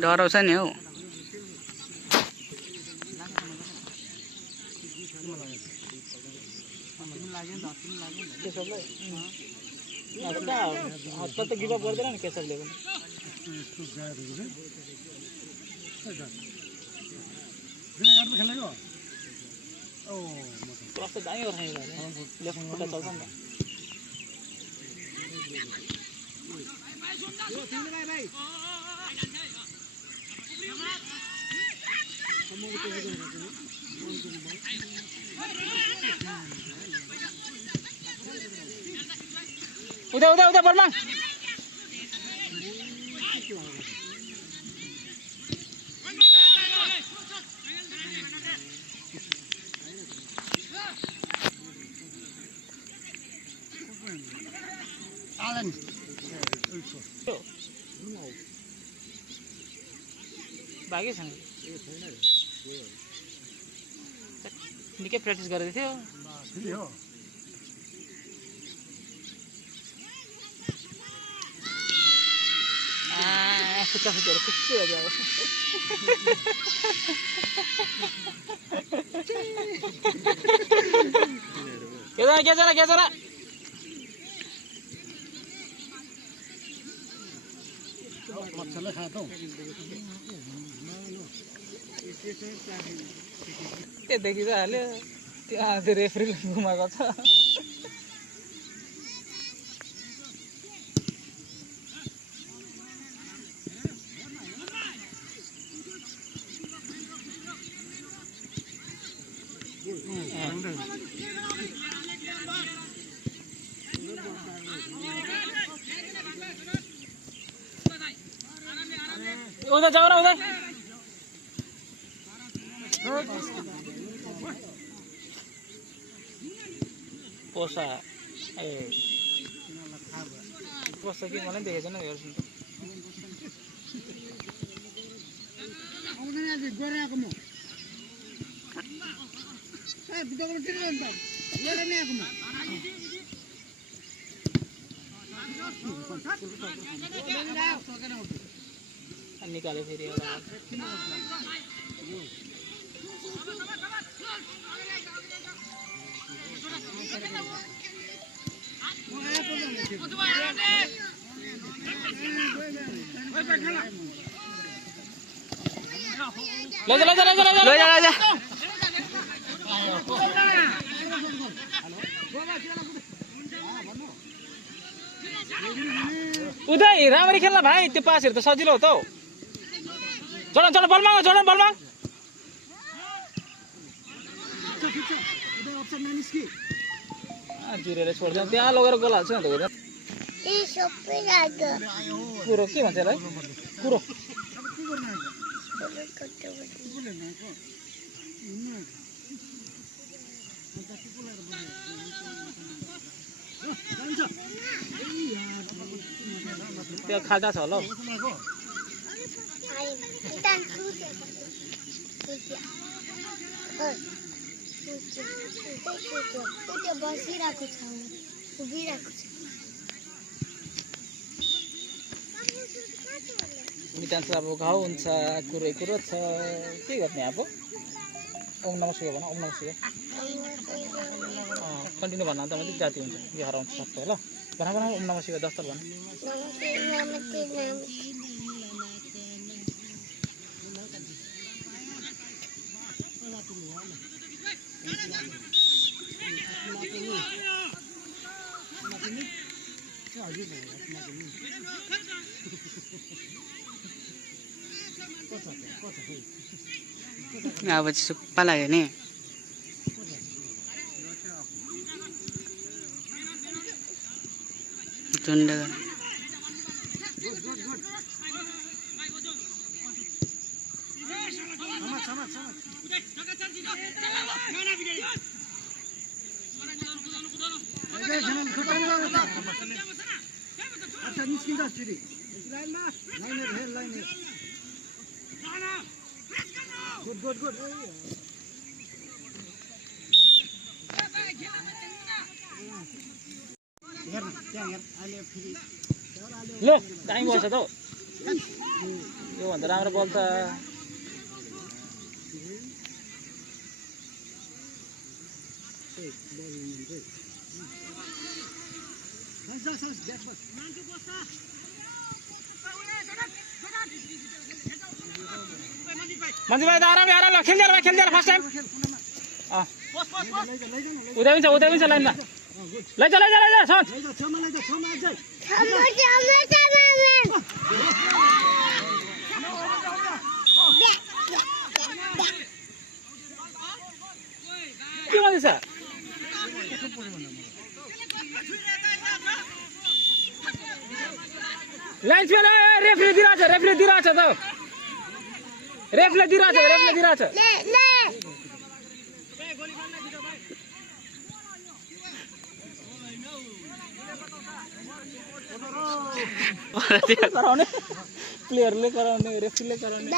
डराउँछ नि हौ। हातमा त गिभ अप गर्दैन नि केशवले पनि। क्रस त दामी गर्छ लेफ्ट खुट्टा चल्छ नि उदा उदा उदा बलमा भागै छैन निकै प्र्याक्टिस गरेको थियो खुट्टा खुट्टाहरू खुट्टै हो अब के जरा त्यो देखि त हाल्यो त्यहाँ त्यो रेफ्री घुमाएको छ उदा जाऊ न उदा पोसा ए पोसा कि मलाई देखेको छैन हेर्छु त गरेको म ए बिदोको टिन नि त हेरे नि आको म निकाले फेरि एउटा लैजा उदय राम्ररी खेल्न भाइ त्यो पासहरू त सजिलो हो त हौ जोडन बलमा जुरेर छोड्दैन त्यहाँ लगेर गोल हाल्छ नि त कुरो के भन्छ यसलाई कुरो त्यो खाल्टा छ होला बसिरहेको छ उभिरहेको छ मिटान्छ अब घाउ हुन्छ कुरो छ के गर्ने अब ओम नमः शिवाय भन ओम नमः शिवाय कन्टिन्यू भन्न त मात्रै जाति हुन्छ यो हराउँछ सक्छ ल भन ओम नमः शिवाय 10 ताल भन अब चाहिँ सुप्पा लाग्यो नि झुन्ड अच्छा निस्किन्छ फेरि लाइनमा लाइन हेर लाइन हेर गुड गुड गुड हेर्न त्यहाँ हेर अहिले फेरि ल दामी बल छ त हौ यो भन्दा राम्रो बल त मान्छे भाइ त आराम खेल्दै फर्स्ट टाइम उदय हुन्छ लाइनमा लैजा सन्च के भन्दैछ लाइन फेल रेफ्रीले दिइरहेछ त रेफ्रीले दिइरहेछ कराउने प्लेयरले कराउने रेफ्रीले कराउने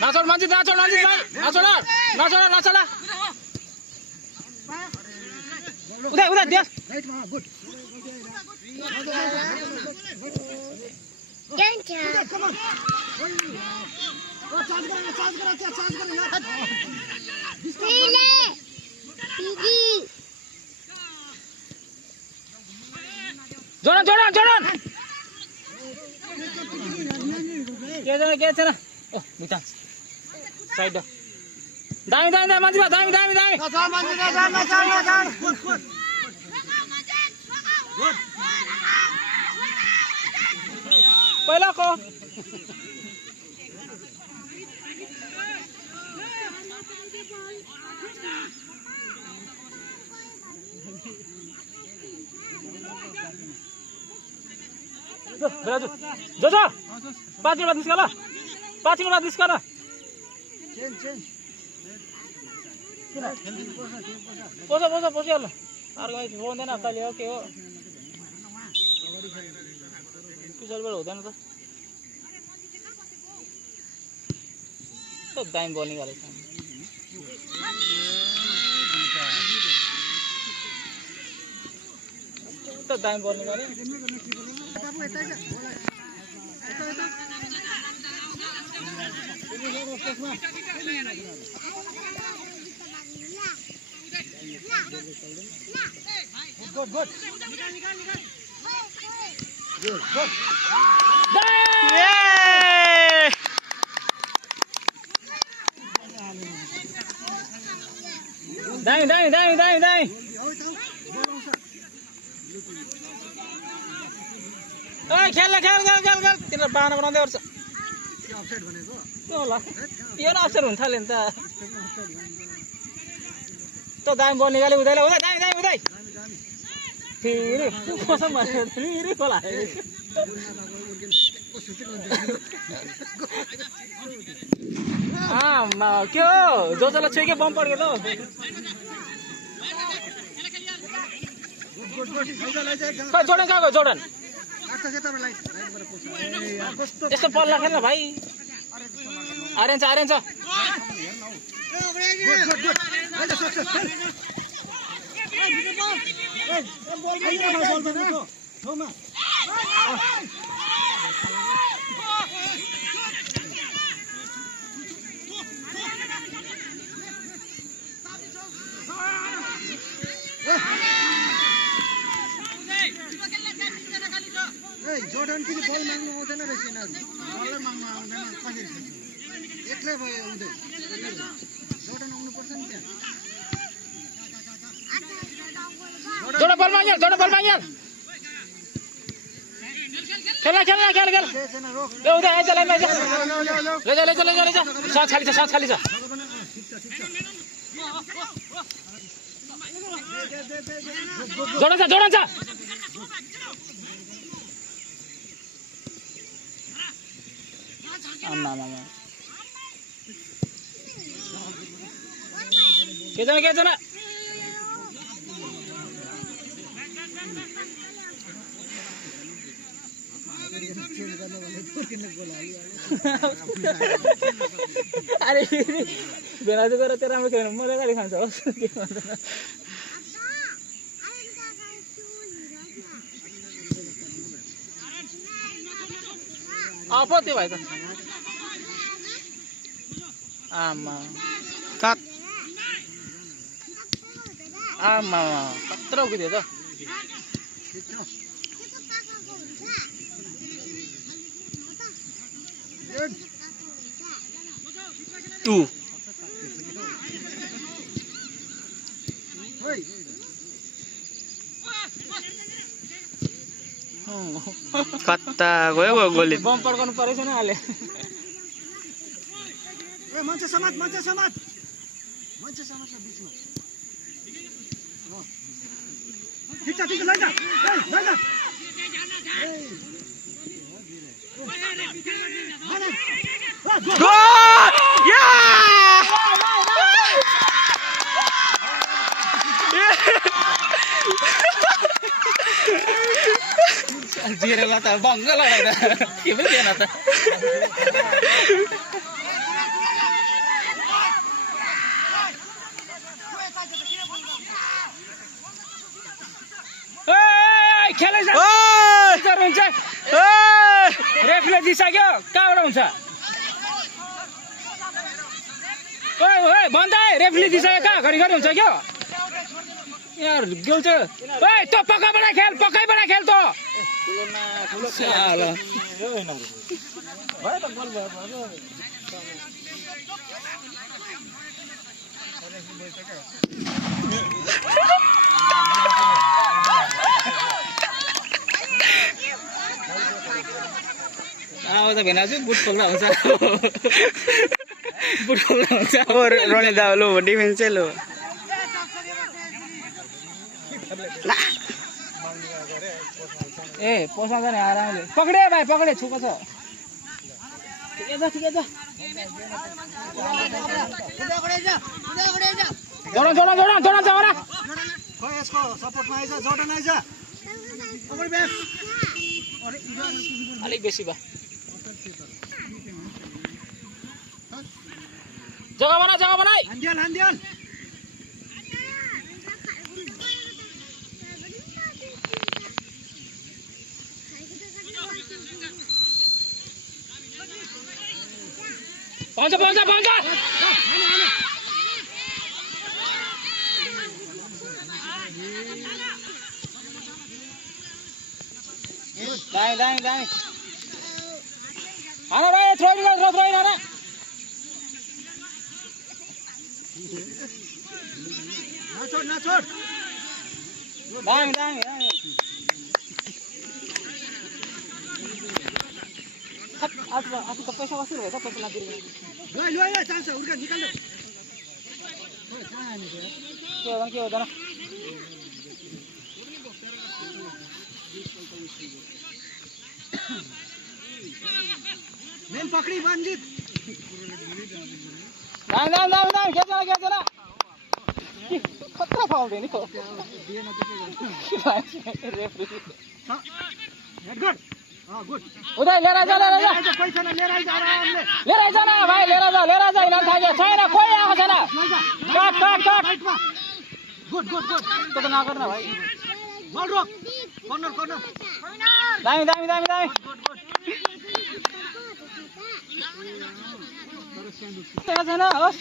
नाचोड मान्छे नाचोड उदय देश गुड जोडन के छैन ओ मिता साइड दामी मान्छे दामी पहिलाको जो 5 मिनट बाद निस्कला 5 मिनट बाद निस्कला पोसा अर्को हुँदैन कहिले हो के हो पछाडिबाट हुँदैन त दामी बलिङ गरेको छ दामी बलिङ गरे गुड दामी खेल तिनीहरू बाहना बनाउँदै गर्छ के होला यो अप्सर हुन थाल्यो नि त दामी बल निकाल्यो उदय दामी फेरि कसम भन्यो फेरि खोला के हो जोजोलाई छुइके बम पड्यो त जोडन कहाँ गयो जोडन यस्तो पल्ला खेल्न भाइ आर्यन छ जोर्डन पनि बल माग्नु आउँदैन रहेछ यिनीहरू बलै माग्नु आउँदैन कसरी एक्लै भयो उदय जोर्डन आउनुपर्छ नि त्यहाँ जोडा बल माग्यो खेल ए उदय आइज लाइनमा आइज ले जा साथ खाली छ जोडन छ आमा केजना अरे बेला चाहिँ गएर त्यो राम्रो खेल्नु मजा गरी खान्छ होस् के भन्दैन पो त्यो भाइ त आमा आमा कत्रो उकिदियो त टू कता गयो गोली बम पड्काउनु परेछ नि अहिले मान्छे समाज बिचमा ठिक छ लैजा जिरेला त बङ्ग लगाइदा के पनि थिएन त खेलै हुन्छ रेफ्रीले जिसक्यो कहाँबाट हुन्छ ओए भन्दा रेफ्रीले जिसक्यो कहाँ घरिघरि हुन्छ क्या यार गेल चाहिँ ओए तँ पक्काबाट खेल खेल त अब त भेना चाहिँ बुट खोल्दा हुन्छ बुट खोल्दा हुन्छ रोने दा लो डिफेन्स चाहिँ लो ए पोस्मा जाने आरामले पक्रे भाइ पक्रे छुको छ ठिकै छ जोडा खोइ यसको सपोर्टमा आइज जोर्डन आइज अलिक बेसी भयो जग्गा बनाइ हान्दियाल पहुँच दाई आना भाइ थ्रो आना नाचोड दाई आफू त पैसा वसुल भएछ पैसा नदिनु ल चान्स उर्का निकाल्नु के हुँदैन मेन पकडी बन्जित दाई केजना खतरा फाउल नि गुड गुड उदय लिएर आइज पैसा लिएर आइज आरामले लिएर आइज न भाइ लिएर आइज हिँड्न थाक्यो छैन कोही आएको छैन काट गुड त्यो त नगर न भाइ बल रोक कर्नर दामी छैन होस्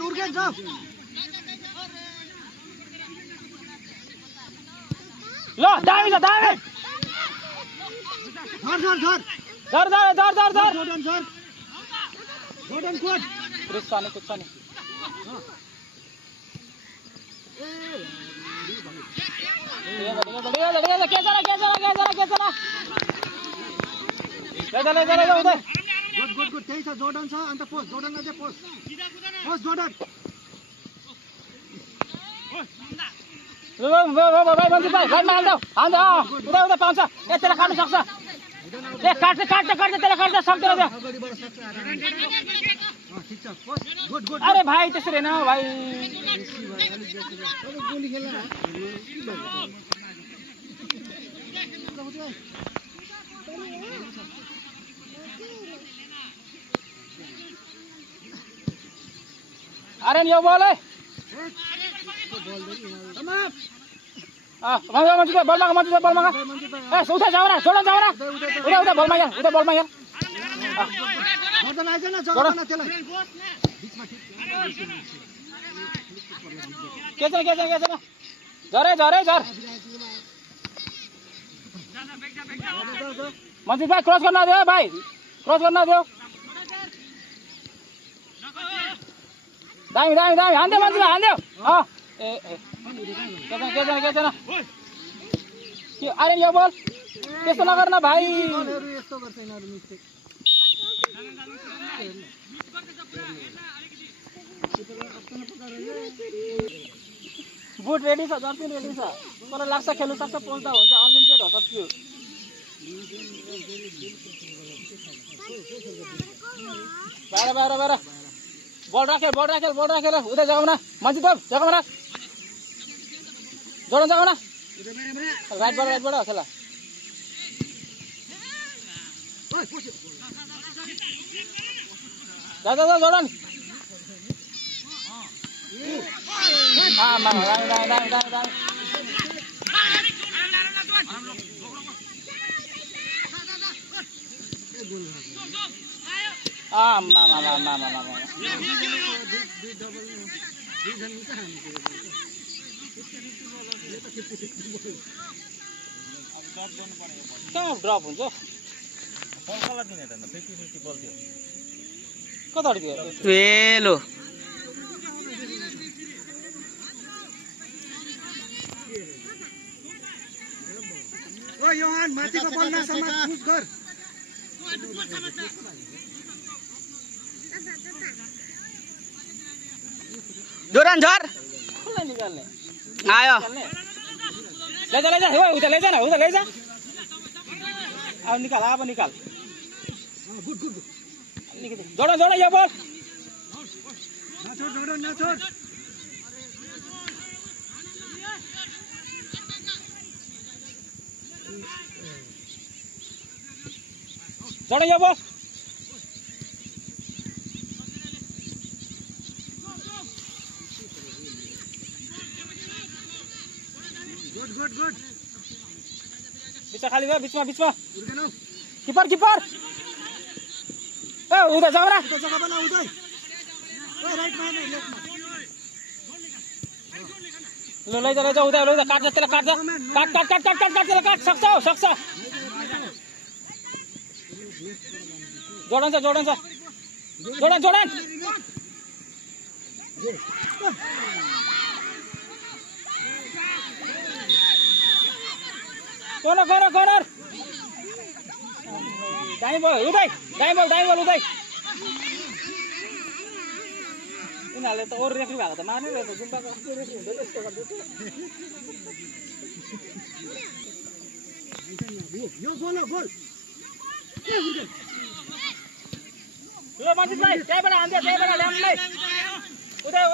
उर्गेन छ ल दामी छ धर जोर्डन कोड कृष्ण कुछ नि गुड त्यही छ जोर्डन छ अन्त पोस्ट जोर्डनमा चाहिँ पोस्ट जोर्डन भाइ मान्छे भाइ घरमा हाल्दा उता पाउँछ यतिलाई खानु सक्छ ए काट्छ त्यसले काट्छ सक्दैन त्यो अगाडिबाट सक्छ ठिक छ गुड गुड अरे भाइ त्यसरी हैन भाइ गोली खेल्न अरे यो बल है बल मागा ए उता जाओरा जोडन जाओरा उता बल मागा उता बल मागा गर्दन आइज न जगन त्यसलाई बीचमा के छ झरे झर मन्जित भाइ क्रस गर्न दियो भाइ क्रस गर्न दियो दामी हान्दियो मन्जित भाइ हान्दियो ए के छैन के अरे यो बोल त्यस्तो नगर न भाइ यस्तो गर्छ यिनीहरु मिस्टेक बुट रेडी छ जर्सी रेडी छ मलाई लाग्छ खेल्नु सक्छ पहुँच्दा हुन्छ अनलिमिटेड हो सब त्यो बाहिर बल राखेर उता जगाउन मन्जित जगाउन राख जोडन जगाउन राइटबाट खेला जा जोडन कहाँ ड्रप हुन्छ कता दियो वेलो ओ योहान माथिको बलमा समात पुश गर जोरन झर कसलाई निकाल्ने आयो लैजा हो उता लैजा अब निकाल गुड जोडन यो बल नछोड जोडन यो बल गुड बिचमा खाली भयो बिचमा उर्केन किपर ए उता जाउरा त्यो जग्गा बना उदय ओ राइट मा लेफ्टमा ल लैजा उता काट्छ त्यसलाई काट्छ काट त्यसलाई काट सक्छ जोडन कर्नर दाई बल उदय उनीहरूले त अरू रेफ्री भएको त मार्ने रहेछ जुम्बाको अर्को रेफ्री हुँदैन यस्तो गर्दैछ यो गोल यो मन्जित भाइ त्यहीबाट हान्दियो ल्याउनुलाई उदय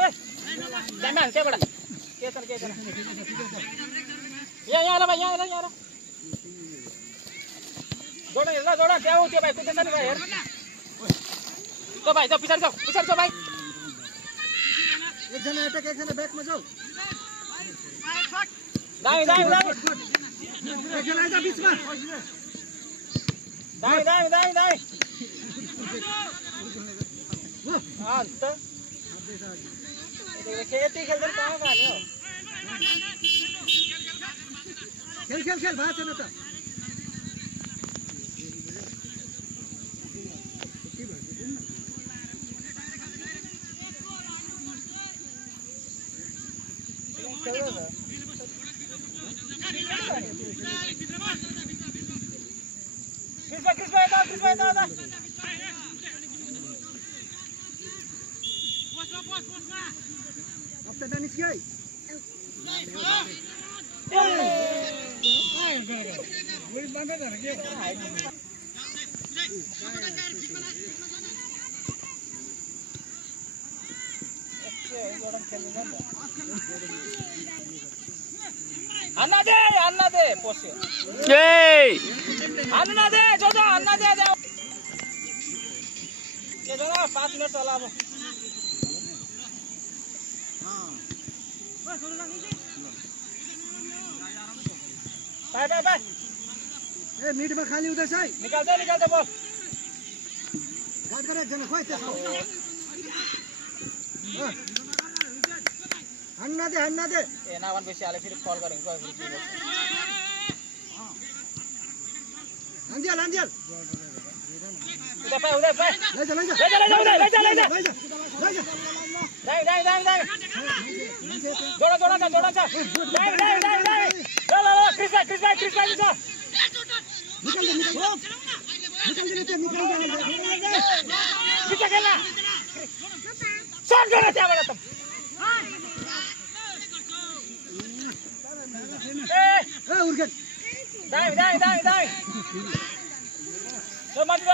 त्यहीबाट के छैन यहाँ जोडन त्यहाँ त्यो भाइ कुद्दैछ नि भाइ हेर त्यो भाइ पछाडि जाऊ भाइ एकजना अटक एकजना ब्याकमा जाऊ दामी एकजना आइज बीचमा अन्त यति खेल्दैन कहाँ खाने हो खेल भएको छैन त अन्ना दे पस्यो ए अन्ना दे जो अन्ना दे जाऊ के जरा 5 मिनट चला अब बाय ए मिडमा खाली हुँदैछ है निकाल्छ बल गाड गरे एकजना खोइ त्यसको हान्न दे ए नावन बेसी हाले फेरि कल गरे हान्दियल उदय पाइ लैजा दाइ जोडा छ दाइ ल कृष्ण छ निकाल खेल्न सर्ट गर त्यहाँबाट त ए उर्केट दाइ जो माथि